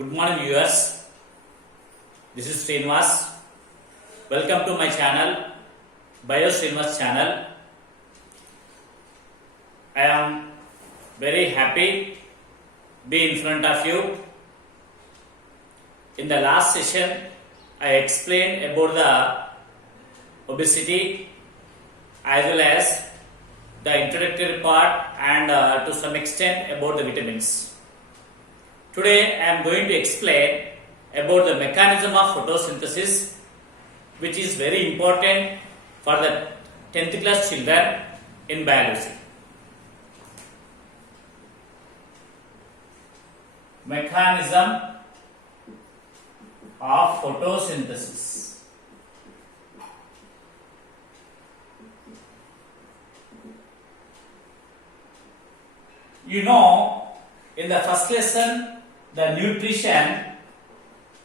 Good morning viewers, this is Srinivas. Welcome to my channel, Bio Srinivas channel. I am very happy to be in front of you. In the last session, I explained about the obesity as well as the introductory part and to some extent about the vitamins. Today I am going to explain about the mechanism of photosynthesis, which is very important for the 10th class children in biology. Mechanism of photosynthesis. You know, in the first lesson, the nutrition,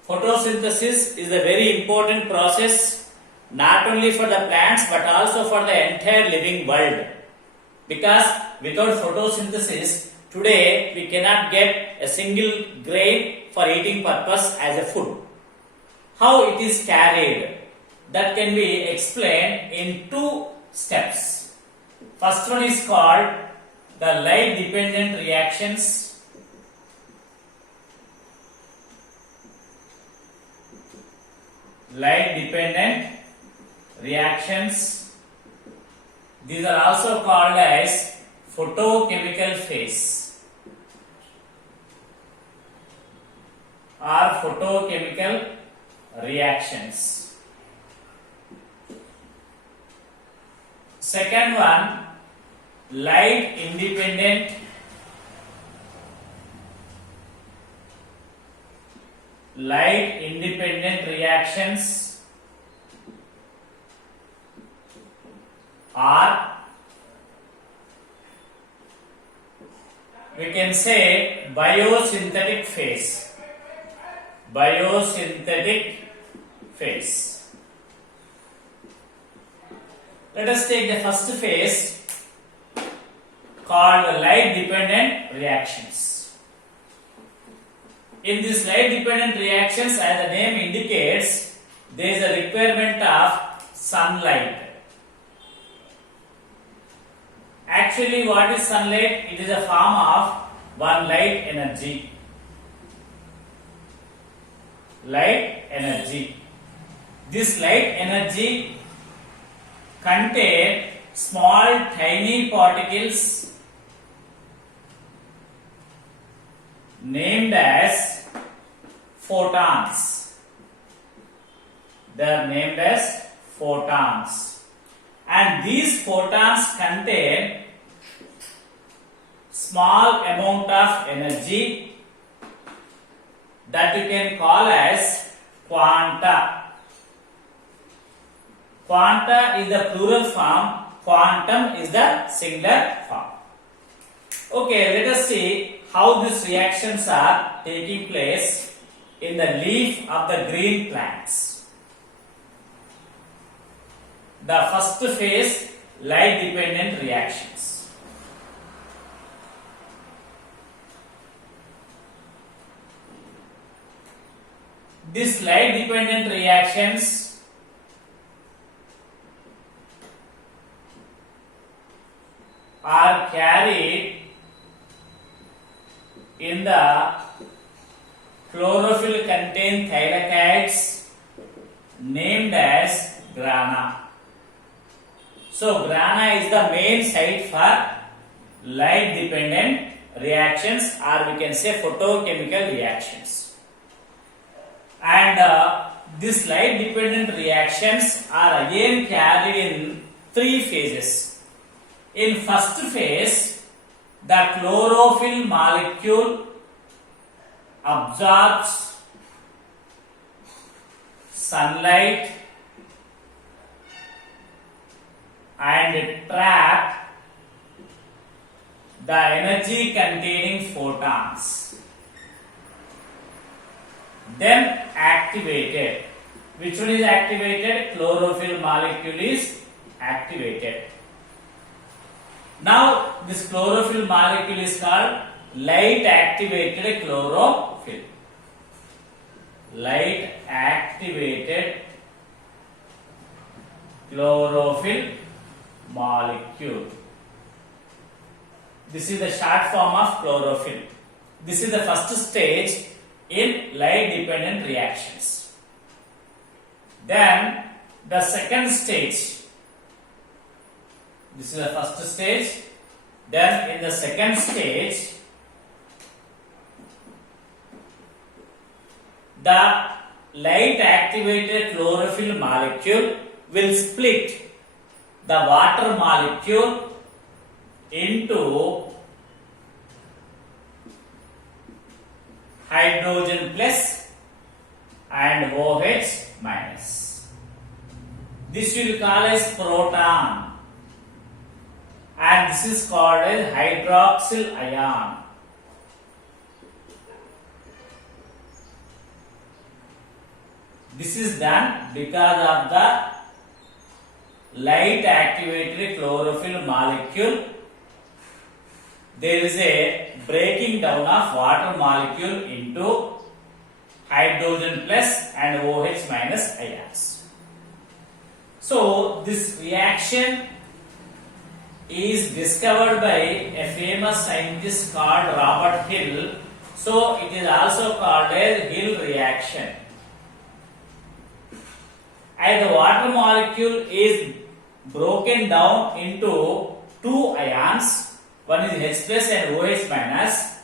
photosynthesis is a very important process not only for the plants but also for the entire living world. Because without photosynthesis, today we cannot get a single grain for eating purpose as a food. How it is carried, that can be explained in two steps. First one is called the light dependent reactions. Light dependent reactions. These are also called as photochemical phase or photochemical reactions. Second one, light independent reactions or we can say biosynthetic phase. Biosynthetic phase. Let us take the first phase called light dependent reactions. In these light dependent reactions, as the name indicates, there is a requirement of sunlight. Actually, what is sunlight? It is a form of one light energy. Light energy. This light energy contains small tiny particles named as photons. They are named as photons. And these photons contain small amount of energy that you can call as quanta. Quanta is the plural form, quantum is the singular form. Okay, let us see how these reactions are taking place in the leaf of the green plants. The first phase, light dependent reactions. These light dependent reactions are carried in the chlorophyll contained thylakoids named as grana. So grana is the main site for light dependent reactions, or we can say photochemical reactions. And these light dependent reactions are again carried in three phases. In first phase, the chlorophyll molecule absorbs sunlight and trap the energy containing photons. Then activated. Which one is activated? Chlorophyll molecule is activated. Now this chlorophyll molecule is called light activated chlorophyll. light activated chlorophyll molecule. This is the short form of chlorophyll. This is the first stage in light dependent reactions. Then the second stage. This is the first stage. Then in the second stage, the light activated chlorophyll molecule will split the water molecule into hydrogen plus and OH minus. This will call as proton, and this is called as hydroxyl ion. This is done because of the light activated chlorophyll molecule. There is a breaking down of water molecule into hydrogen plus and OH minus ions. So this reaction is discovered by a famous scientist called Robert Hill. So it is also called as Hill reaction. And the water molecule is broken down into two ions. One is H plus and OH minus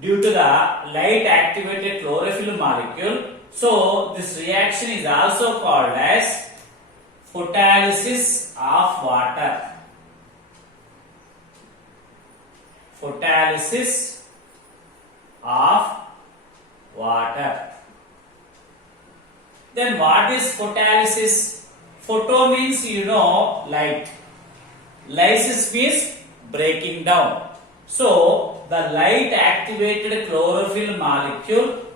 due to the light activated chlorophyll molecule. So this reaction is also called as photolysis of water. Photolysis of water. Then what is photolysis? Photo means light. Lysis means breaking down. So the light activated chlorophyll molecule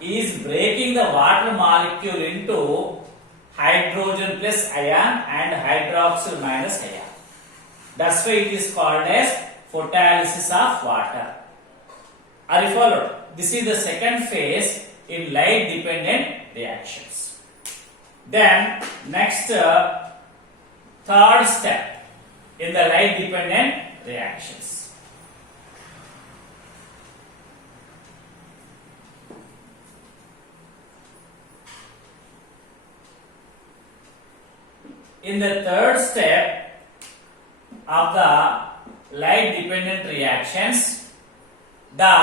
is breaking the water molecule into hydrogen plus ion and hydroxyl minus ion. That's why it is called as photolysis of water. Are you followed? This is the second phase in light dependent reactions. Then next third step in the light dependent reactions. In the third step of the light dependent reactions, the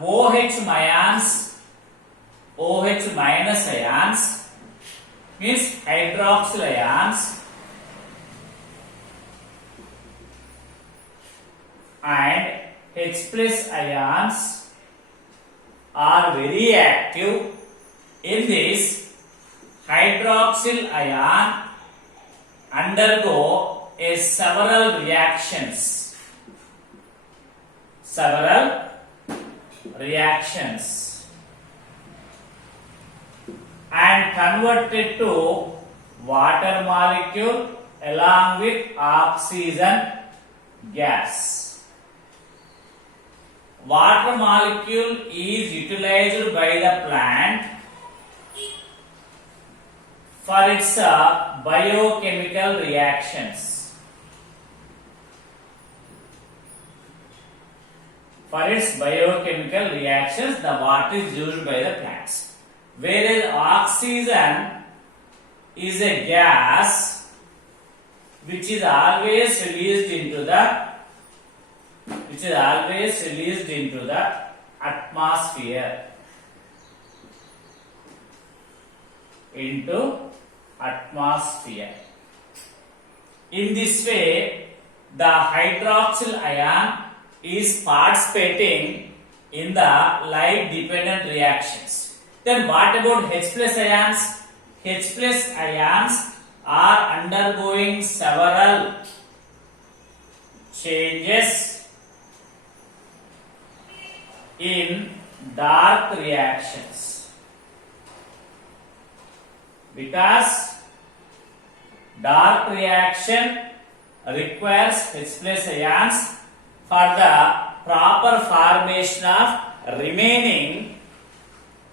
OH minus ions means hydroxyl ions and H plus ions are very active. In this, hydroxyl ion undergo several reactions and converted to water molecule along with oxygen gas. Water molecule is utilized by the plant for its biochemical reactions. The water is used by the plants. Whereas oxygen is a gas which is always released into the atmosphere. In this way, the hydroxyl ion is participating in the light dependent reactions. Then what about H plus ions? H plus ions are undergoing several changes in dark reactions, because dark reaction requires H plus ions for the proper formation of remaining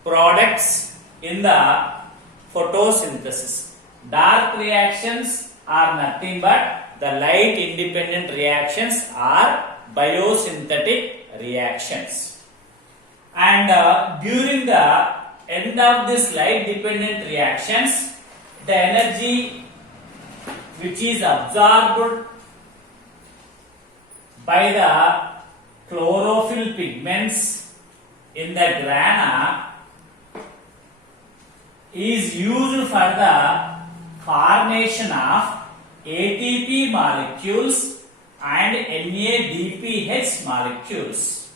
products in the photosynthesis. Dark reactions are nothing but the light independent reactions are biosynthetic reactions. And during the end of this light dependent reactions, the energy which is absorbed by the chlorophyll pigments in the grana is used for the formation of ATP molecules and NADPH molecules.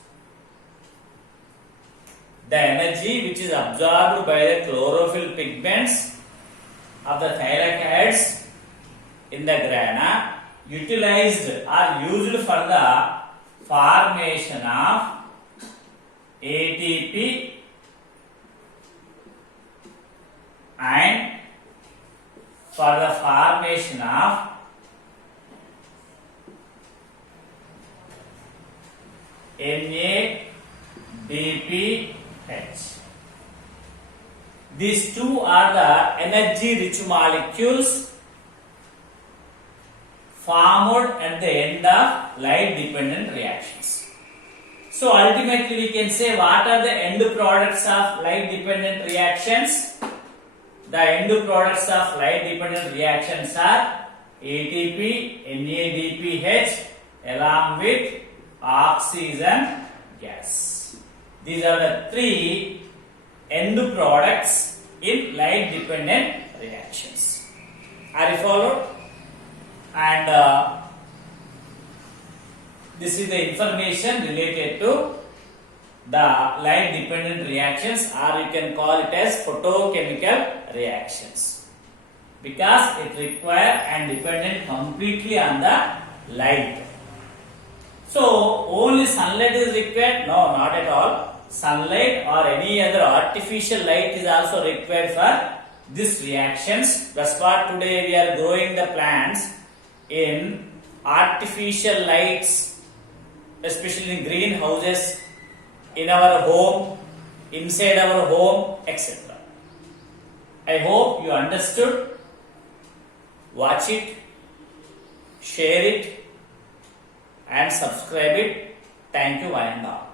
The energy which is absorbed by the chlorophyll pigments of the thylakoids in the grana utilized or used for the formation of ATP and for the formation of NADPH. These two are the energy rich molecules formed at the end of light dependent reactions. So ultimately we can say what are the end products of light dependent reactions? The end products of light dependent reactions are ATP, NADPH along with oxygen gas. These are the three end products in light dependent reactions. Are you followed? And this is the information related to the light dependent reactions, or you can call it as photochemical reactions, because it requires and dependent completely on the light. So only sunlight is required? No, not at all. Sunlight or any other artificial light is also required for these reactions. That's why today we are growing the plants in artificial lights, especially in greenhouses, in our home, inside our home, etc. I hope you understood. Watch it, share it, and subscribe it. Thank you, one and all.